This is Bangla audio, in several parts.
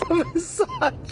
তুমি সাচ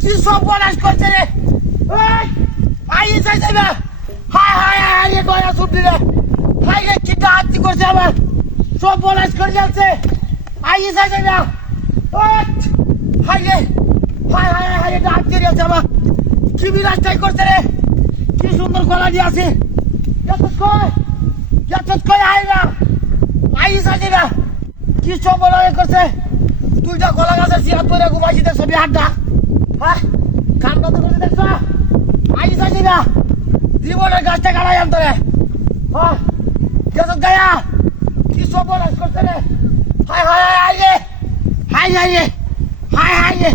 কি সব বলাস করছে রে গলা ছুটি রে চিন্তা হাতি করছে আমার সব বলাস করে যাচ্ছে আমার কি বিরাজটাই করছে রে কি সুন্দর গলা দিয়ে আছে কি সব বলা করছে দুইটা কলা গাছের সিরাত করে ঘুমাইছি দেখছো বিহারটা কান বন্ধ করছে দেখছো আইস আসি না জীবনের গাছটা কাটাই আনতো রে গেছত গায়া কি সব বলা করছে রে হাই হাই হাই রে হাই হাই রে হাই হাই রে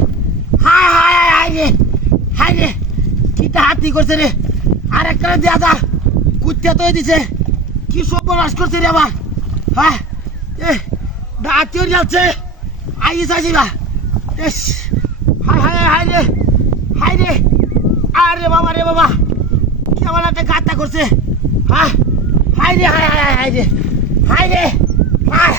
হাই হাই হাই রে হাই রে কিটা হাতি করছে রে আর একটা দেয়া যা কুত্তা তো দিছে কি সব বলা করছে রে আবার হ্যাঁ ডাক্তার যাচ্ছে আইস আসি না হাই হাই হাই রে হাই রে আরে বাবা কেমন একটা গাঁথা করছে হ্যাঁ হাই রে হাই হাই হাই রে হাই রে হাই